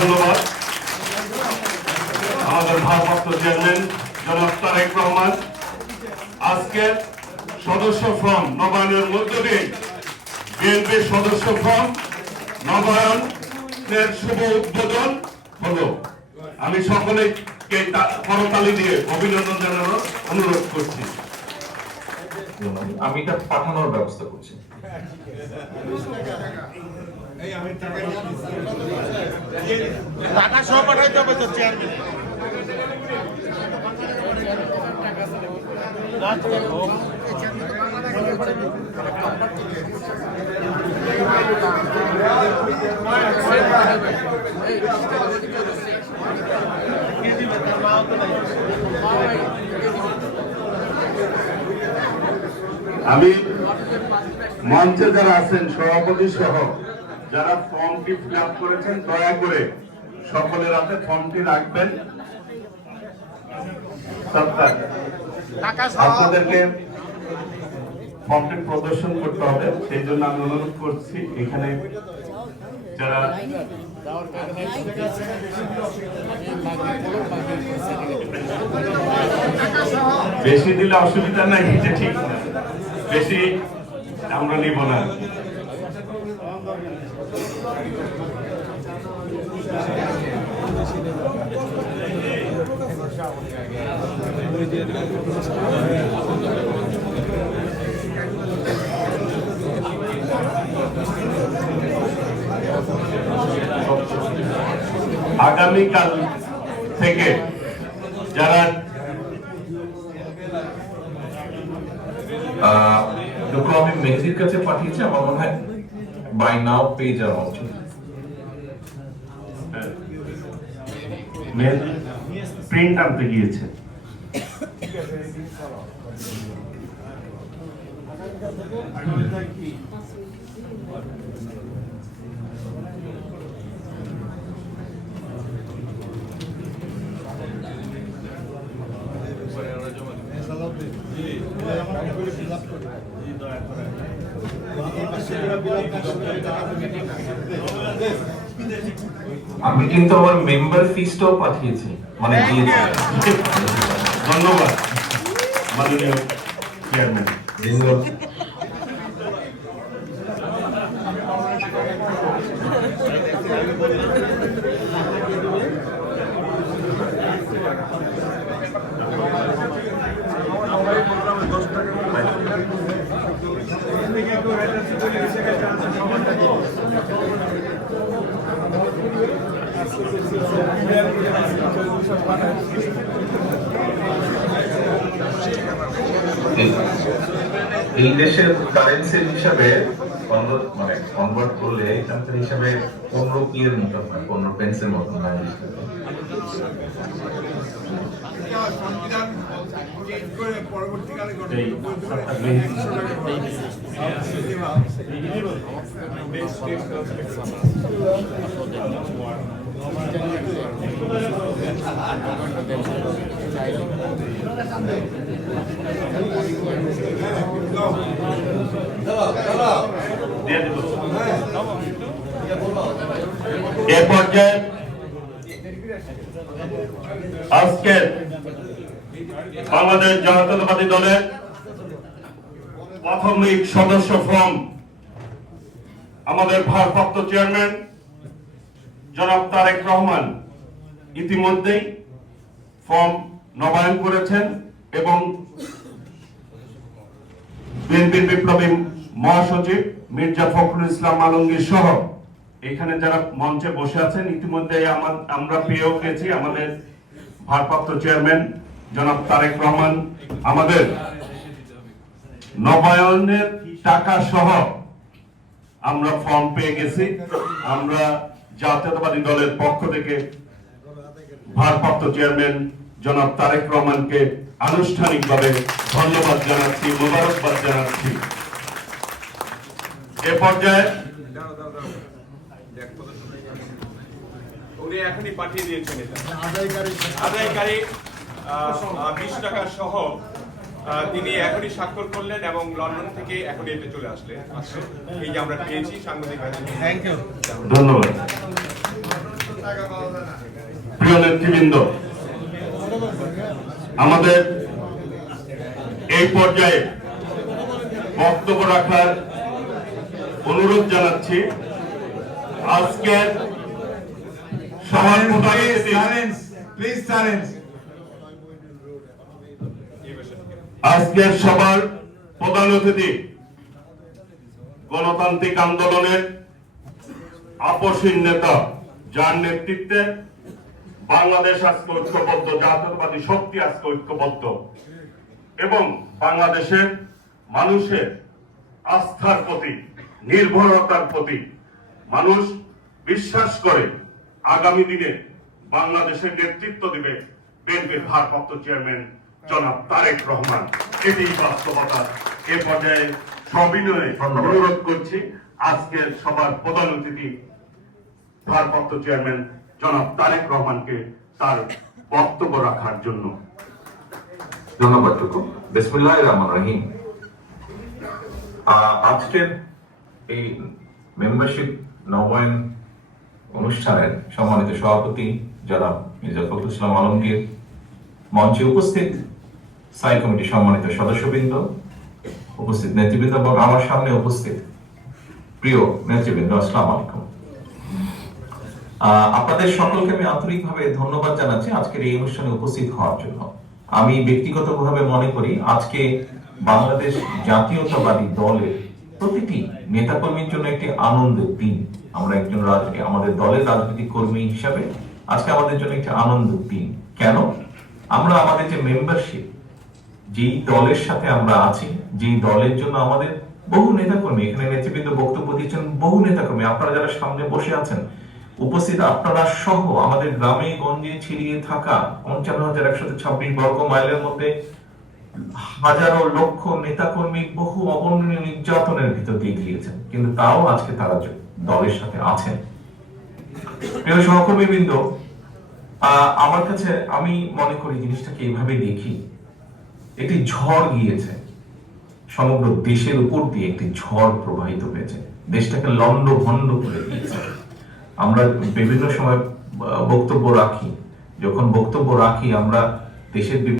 ধন্যবাদ আমাদের ভারপ্রাপ্ত চেয়ারম্যান জনাব তারেক রহমান। আজকের সদস্য ফর্ম নবায়নের মধ্য দিয়ে বিএনপির সদস্য ফর্ম নবায়নের শুভ উদ্বোধন হলো। আমি সকলকে করতালি দিয়ে অভিনন্দন জানানোর অনুরোধ করছি। আমি এটা পাঠানোর ব্যবস্থা করছি। টাকা সহ পাঠাইতে হবে তো চেয়ারম্যান। আমি মঞ্চে যারা আছেন সভাপতি সহ যারা ফর্মটি ফিল আপ করেছেন দয়া করে সকলের হাতে ফর্মটি রাখবেন। আপনাদেরকে ফর্মটি প্রদর্শন করতে হবে, সেই জন্য আমি অনুরোধ করছি এখানে যারা বেশি দিলে অসুবিধা নাই, এটা ঠিক না, বেশি আমরা নিব না। আগামীকাল থেকে যারা আমি মেহেদির কাছে পাঠিয়েছি, আমার মনে হয় বাই নাও পেয়ে যাওয়া উচিত। প্রিন্ট আনতে গিয়েছে। আমি কিন্তু আমার মেম্বার ফিসটাও পাঠিয়েছি, মানে দিয়েছি। ধন্যবাদ মাননীয় চেয়ারম্যান। এই দেশের কারেন্সির হিসাবে মানে কনভার্ট করলে এখানকার হিসাবে 15 পিয়ের মতো হয়, 15 পেন্সের মতো হয়। এ পর্যায়ে আজকের বাংলাদেশ জাতীয়তাবাদী দলের প্রাথমিক সদস্য ফর্ম আমাদের ভারপ্রাপ্ত চেয়ারম্যান জনাব তারেক রহমান ইতিমধ্যেই ফর্ম নবায়ন করেছেন এবং বিএনপির বিপ্লবী মহাসচিব মির্জা ফখরুল ইসলাম আলমগীর সহ এখানে যারা মঞ্চে বসে আছেন ইতিমধ্যে আমরা পেয়েও গেছি। আমাদের ভারপ্রাপ্ত চেয়ারম্যান জনাব তারেক রহমান আমাদের নবায়নের টাকা সহ আমরা ফর্ম পেয়ে গেছি। আমরা জাতীয়তাবাদী দলের পক্ষ থেকে ভারপ্রাপ্ত চেয়ারম্যান জনাব তারেক রহমানকে আনুষ্ঠানিকভাবে ধন্যবাদ জানাচ্ছি, মোবারকবাদ জানাচ্ছি। এ পর্যায়ে এখনই পাঠিয়ে দিয়েছেন আদায়কারী 20 টাকা সহ তিনি এখনই স্বাক্ষর করলেন এবং লন্ডন থেকে এখনই এটা চলে আসছে। এই যে আমরা পেয়েছি সাংবাদিক। ধন্যবাদ। নেতৃবৃন্দ, আমাদের এই পর্যায়ে বক্তব্য রাখার অনুরোধ জানাচ্ছি। আজকের সভার প্রধান অতিথি, আজকের সভার প্রধান অতিথি গণতান্ত্রিক আন্দোলনের আপসীন নেতা, যার নেতৃত্বে বাংলাদেশ আজকে ঐক্যবদ্ধ, জাতীয়তাবাদী শক্তি আজকে ঐক্যবদ্ধ এবং বাংলাদেশের মানুষের আস্থার প্রতি, নির্ভরতার প্রতি মানুষ বিশ্বাস করে আগামী দিনে বাংলাদেশের নেতৃত্ব দিবে বিএনপির ভারপ্রাপ্ত চেয়ারম্যান জনাব তারেক রহমান। এটি বাস্তবতা। এ পর্যায়ে সবিনয়ে অনুরোধ করছি আজকের সবার প্রধান অতিথি ভারপ্রাপ্ত চেয়ারম্যান জনাব তারেক রহমানকে তার বক্তব্য রাখার জন্য। ধন্যবাদ টুকু। বিসমিল্লাহির রহমানির রহিম। আজকের এই মেম্বারশিপ নবায়ন অনুষ্ঠানের সম্মানিত সভাপতি জনাব মির্জা ফখরুল ইসলাম আলমগীর, মঞ্চে উপস্থিত স্থায়ী কমিটির সম্মানিত সদস্যবৃন্দ, উপস্থিত নেতৃবৃন্দ এবং আমার সামনে উপস্থিত প্রিয় নেতৃবৃন্দ, আসসালামু আলাইকুম। আপনাদের সকলকে আমি আন্তরিকভাবে ধন্যবাদ জানাচ্ছি আজকের এই অনুষ্ঠানে উপস্থিত হওয়ার জন্য। আমি ব্যক্তিগতভাবে মনে করি আজকে বাংলাদেশ জাতীয়তাবাদী দলের প্রতিটি নেতাকর্মীর জন্য একটি আনন্দের দিন। আমরা একজন আমাদের দলের রাজনৈতিক কর্মী হিসাবে আজকে আমাদের জন্য একটি আনন্দের দিন। কেন? আমরা আমাদের যে মেম্বারশিপ, যেই দলের সাথে আমরা আছি, যেই দলের জন্য আমাদের বহু নেতাকর্মী, এখানে নেতৃবৃন্দ বক্তব্য দিয়েছেন, বহু নেতাকর্মী, আপনারা যারা সামনে বসে আছেন, উপস্থিত আপনারা সহ আমাদের গ্রামে গঞ্জে ছড়িয়ে থাকা ৫৫,১২৬ বর্গ মাইলের মধ্যে হাজারো লক্ষ নেতাকর্মী বহু অবর্ণনীয় নির্যাতনের ভিতর দিয়ে গিয়েছেন, কিন্তু তাও আজকে তারা দলের সাথে আছেন। প্রিয় সহকর্মীবৃন্দ, আমার কাছে আমি মনে করি জিনিসটাকে এইভাবে দেখি, একটি ঝড় গিয়েছে, সমগ্র দেশের উপর দিয়ে একটি ঝড় প্রবাহিত হয়েছে, দেশটাকে লন্ডভন্ড করে দিয়েছে। আমরা বিভিন্ন সময় বক্তব্য রাখি, যখন বক্তব্য রাখি আমরা দেশের